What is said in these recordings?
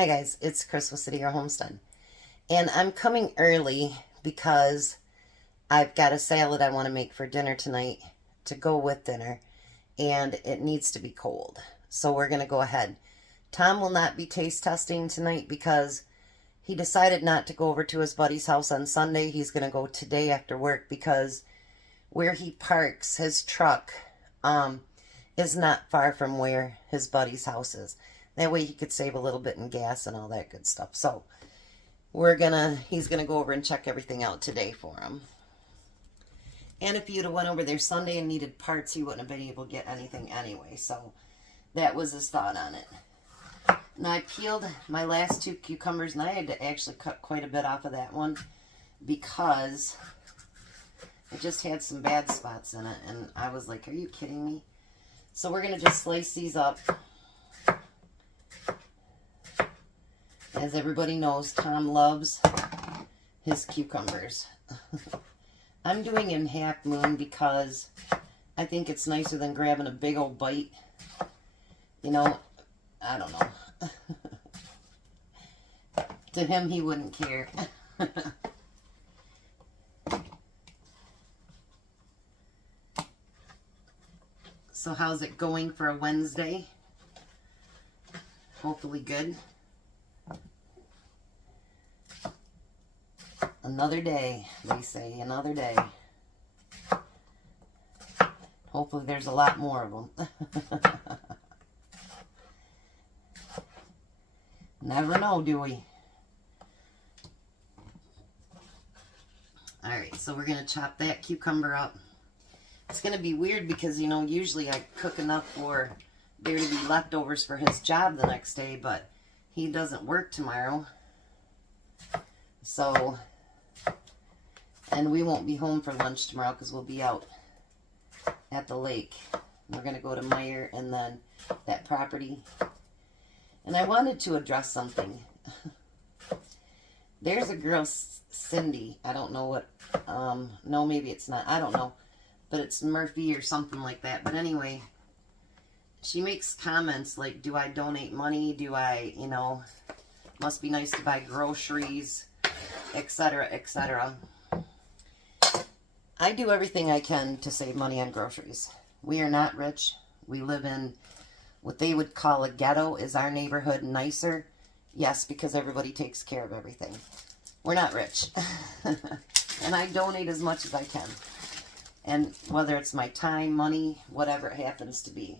Hi guys, it's Chris with City Your Homestead. And I'm coming early because I've got a salad I want to make for dinner tonight to go with dinner. And it needs to be cold. So we're going to go ahead. Tom will not be taste testing tonight because he decided not to go over to his buddy's house on Sunday. He's going to go today after work because where he parks his truck is not far from where his buddy's house is. That way he could save a little bit in gas and all that good stuff. So he's gonna go over and check everything out today for him. And if you'd have went over there Sunday and needed parts, he wouldn't have been able to get anything anyway. So that was his thought on it. Now I peeled my last 2 cucumbers, and I had to actually cut quite a bit off of that one because it just had some bad spots in it, and I was like, are you kidding me? So we're gonna just slice these up. As everybody knows, Tom loves his cucumbers. I'm doing in half moon because I think it's nicer than grabbing a big old bite. You know, I don't know. To him, he wouldn't care. So how's it going for a Wednesday? Hopefully good. Another day, they say, another day. Hopefully there's a lot more of them. Never know, do we? Alright, so we're going to chop that cucumber up. It's going to be weird because, you know, usually I cook enough for there to be leftovers for his job the next day, but he doesn't work tomorrow. So, and we won't be home for lunch tomorrow because we'll be out at the lake. We're going to go to Meyer and then that property. And I wanted to address something. There's a girl, Cindy. I don't know what, no, maybe it's not. I don't know. But it's Murphy or something like that. But anyway, she makes comments like, do I donate money? Do I, you know, must be nice to buy groceries, etc., etc. I do everything I can to save money on groceries. We are not rich. We live in what they would call a ghetto. Is our neighborhood nicer? Yes, because everybody takes care of everything. We're not rich. And I donate as much as I can. And whether it's my time, money, whatever it happens to be.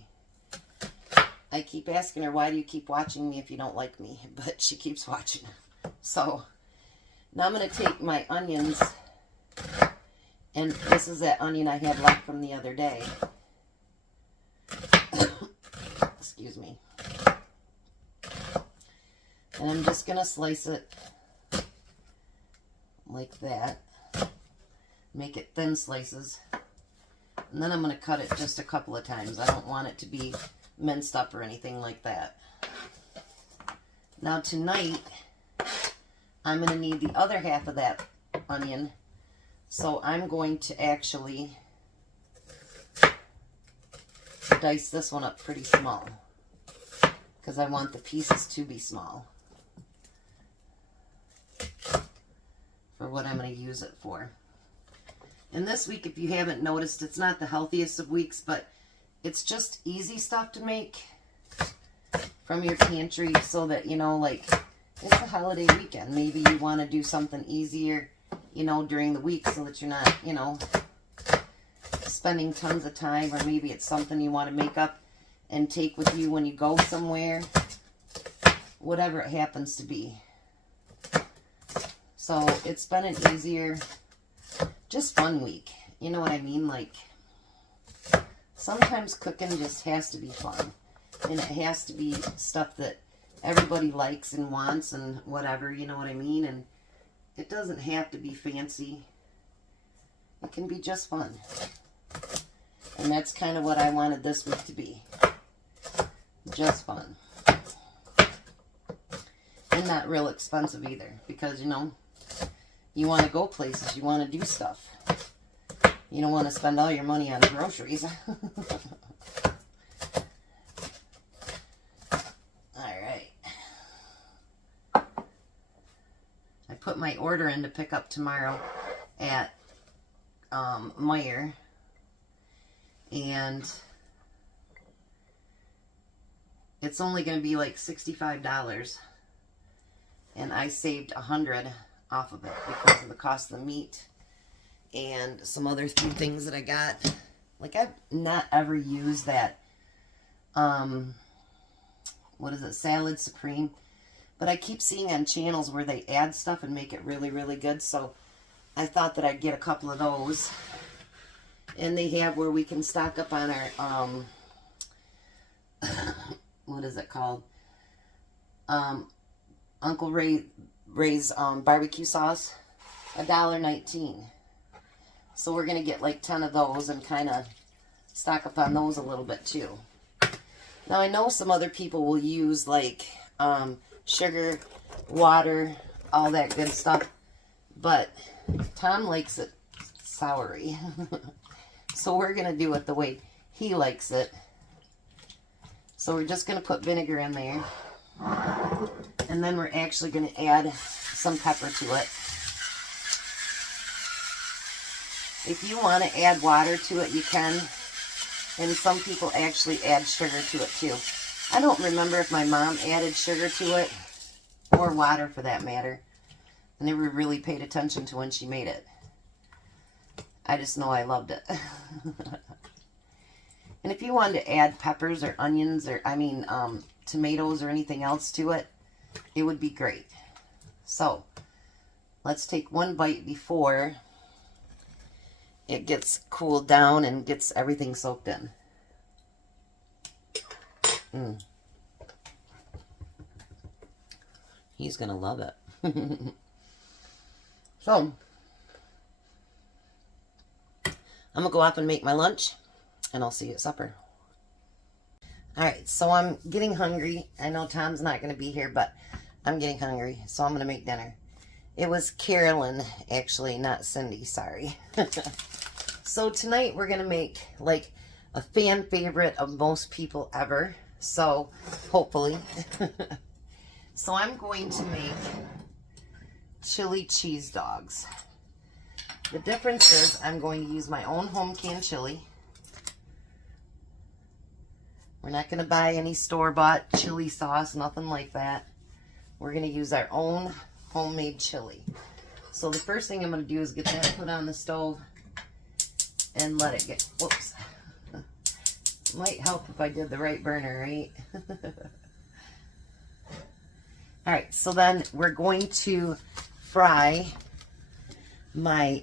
I keep asking her, why do you keep watching me if you don't like me? But she keeps watching. So now I'm going to take my onions. And this is that onion I had left from the other day. Excuse me. And I'm just going to slice it like that. Make it thin slices. And then I'm going to cut it just a couple of times. I don't want it to be minced up or anything like that. Now tonight, I'm going to need the other half of that onion. So I'm going to actually dice this one up pretty small because I want the pieces to be small for what I'm going to use it for. And this week, if you haven't noticed, it's not the healthiest of weeks, but it's just easy stuff to make from your pantry so that, you know, like, it's a holiday weekend. Maybe you want to do something easier, you know, during the week so that you're not, you know, spending tons of time, or maybe it's something you want to make up and take with you when you go somewhere, whatever it happens to be. So it's been an easier, just fun week. You know what I mean? Like, sometimes cooking just has to be fun. And it has to be stuff that everybody likes and wants and whatever, you know what I mean? And it doesn't have to be fancy. It can be just fun. And that's kind of what I wanted this week to be. Just fun. And not real expensive either. Because, you know, you want to go places. You want to do stuff. You don't want to spend all your money on groceries. Alright. put my order in to pick up tomorrow at Meijer, and it's only going to be like $65, and I saved $100 off of it because of the cost of the meat and some other few things that I got. Like, I've not ever used that what is it, Salad Supreme, but I keep seeing on channels where they add stuff and make it really, really good, so I thought that I'd get a couple of those. And they have where we can stock up on our what is it called, Uncle Ray's barbecue sauce, $1.19. So we're gonna get like 10 of those and kind of stock up on those a little bit too. Now, I know some other people will use like sugar, water, all that good stuff, but Tom likes it soury. So we're going to do it the way he likes it. So we're just going to put vinegar in there, and then we're actually going to add some pepper to it. If you want to add water to it, you can. And some people actually add sugar to it too. I don't remember if my mom added sugar to it, or water for that matter. I never really paid attention to when she made it. I just know I loved it. And if you wanted to add peppers or onions or, tomatoes or anything else to it, it would be great. So, let's take one bite before it gets cooled down and gets everything soaked in. He's gonna love it. So, I'm gonna go off and make my lunch, and I'll see you at supper. Alright, so I'm getting hungry. I know Tom's not gonna be here, but I'm getting hungry, so I'm gonna make dinner. It was Carolyn, actually, not Cindy, sorry. So tonight we're gonna make like a fan favorite of most people ever. So hopefully. So I'm going to make chili cheese dogs. The difference is I'm going to use my own home canned chili. We're not going to buy any store-bought chili sauce, nothing like that. We're going to use our own homemade chili. So the first thing I'm going to do is get that put on the stove and let it get, whoops. Might help if I did the right burner, right? Alright, so then we're going to fry my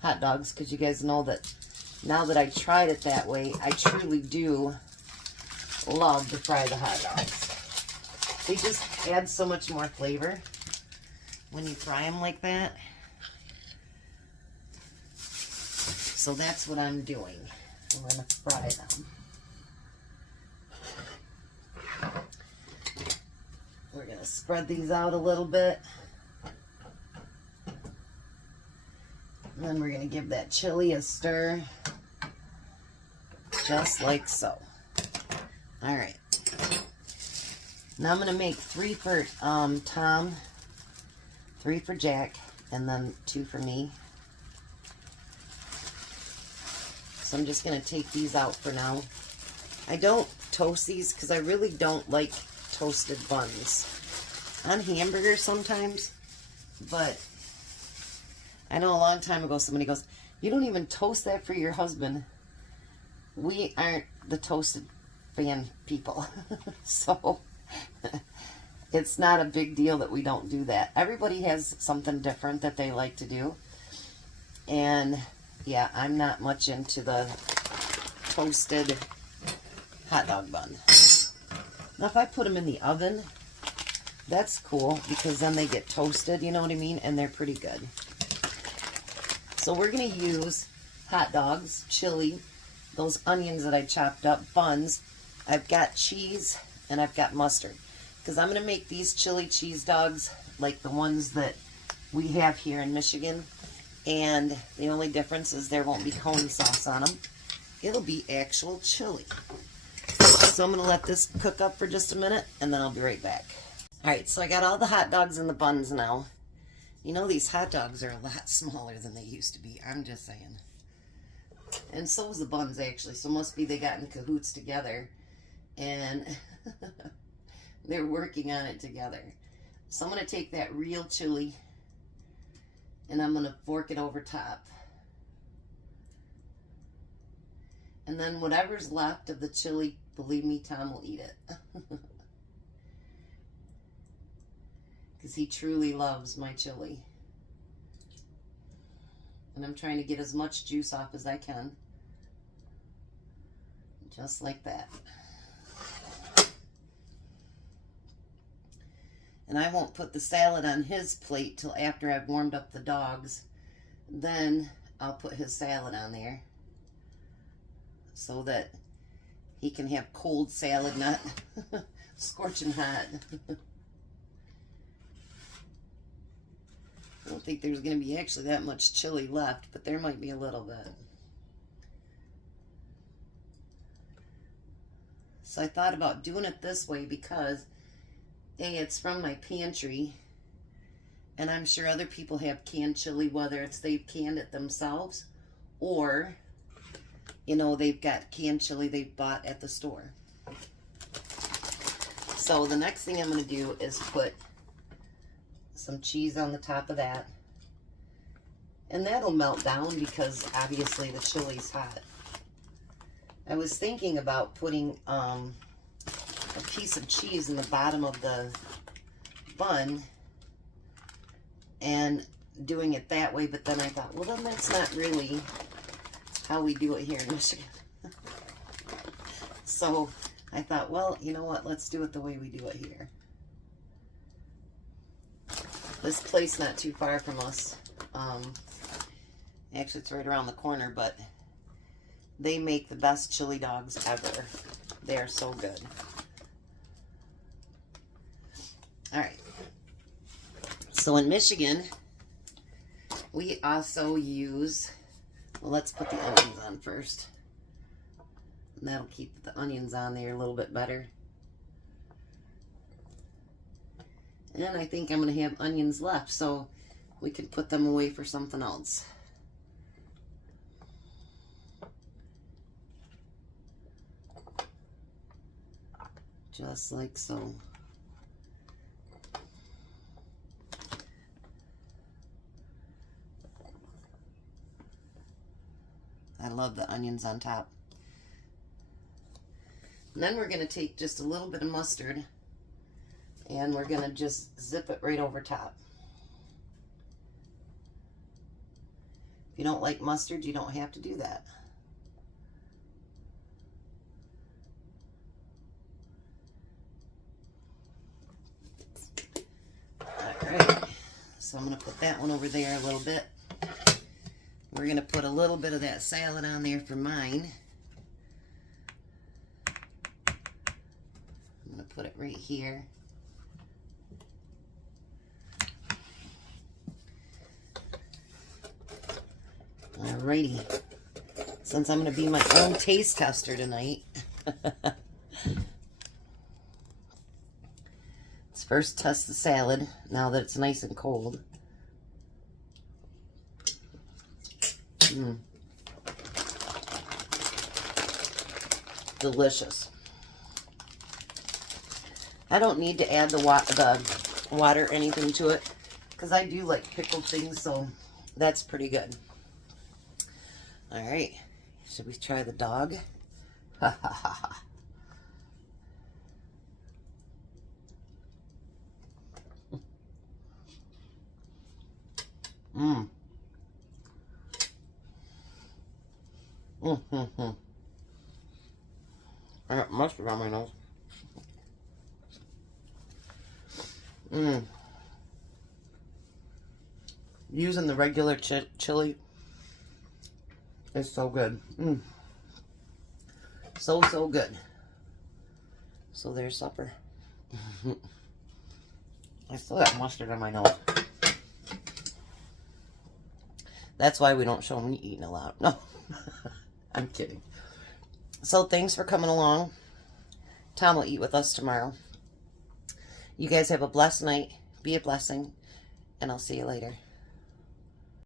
hot dogs, because you guys know that now that I tried it that way, I truly do love to fry the hot dogs. They just add so much more flavor when you fry them like that. So that's what I'm doing. I'm going to fry them. We're going to spread these out a little bit. And then we're going to give that chili a stir. Just like so. Alright. Now I'm going to make 3 for Tom, 3 for Jack, and then 2 for me. So I'm just going to take these out for now. I don't toast these because I really don't like toasted buns on hamburgers sometimes, but I know a long time ago somebody goes, you don't even toast that for your husband. We aren't the toasted fan people. So it's not a big deal that we don't do that. Everybody has something different that they like to do. And yeah, I'm not much into the toasted hot dog bun. Now if I put them in the oven, that's cool because then they get toasted, you know what I mean? And they're pretty good. So we're going to use hot dogs, chili, those onions that I chopped up, buns. I've got cheese and I've got mustard. Because I'm going to make these chili cheese dogs like the ones that we have here in Michigan. And the only difference is there won't be Coney sauce on them. It'll be actual chili. So I'm going to let this cook up for just a minute and then I'll be right back. Alright, so I got all the hot dogs in the buns now. You know, these hot dogs are a lot smaller than they used to be. I'm just saying. And so is the buns, actually. So must be they got in cahoots together. And they're working on it together. So I'm going to take that real chili and I'm going to fork it over top. And then whatever's left of the chili, believe me, Tom will eat it. Because he truly loves my chili. And I'm trying to get as much juice off as I can. Just like that. And I won't put the salad on his plate till after I've warmed up the dogs. Then I'll put his salad on there. So that he can have cold salad, not scorching hot. I don't think there's going to be actually that much chili left, but there might be a little bit. So I thought about doing it this way because, A, it's from my pantry, and I'm sure other people have canned chili, whether it's they've canned it themselves, or, you know, they've got canned chili they've bought at the store. So the next thing I'm going to do is put some cheese on the top of that. And that'll melt down because obviously the chili's hot. I was thinking about putting a piece of cheese in the bottom of the bun and doing it that way, but then I thought, well, then that's not really how we do it here in Michigan. So I thought, well, you know what, let's do it the way we do it here. This place not too far from us, actually it's right around the corner, but they make the best chili dogs ever. They are so good. Alright, so in Michigan, we also use, well, let's put the onions on first. And that'll keep the onions on there a little bit better. And I think I'm going to have onions left, so we can put them away for something else. Just like so. I love the onions on top. And then we're going to take just a little bit of mustard and we're going to just zip it right over top. If you don't like mustard, you don't have to do that. Alright, so I'm going to put that one over there a little bit. We're going to put a little bit of that salad on there for mine. I'm going to put it right here. Alrighty, since I'm going to be my own taste tester tonight, let's first test the salad now that it's nice and cold. Delicious. I don't need to add the water or anything to it because I do like pickled things, so that's pretty good. All right, should we try the dog? Ha ha ha ha. I got mustard on my nose. Using the regular chili is so good. So good. So there's supper. I still got mustard on my nose. That's why we don't show me eating a lot. No, I'm kidding. So thanks for coming along. Tom will eat with us tomorrow. You guys have a blessed night. Be a blessing. And I'll see you later.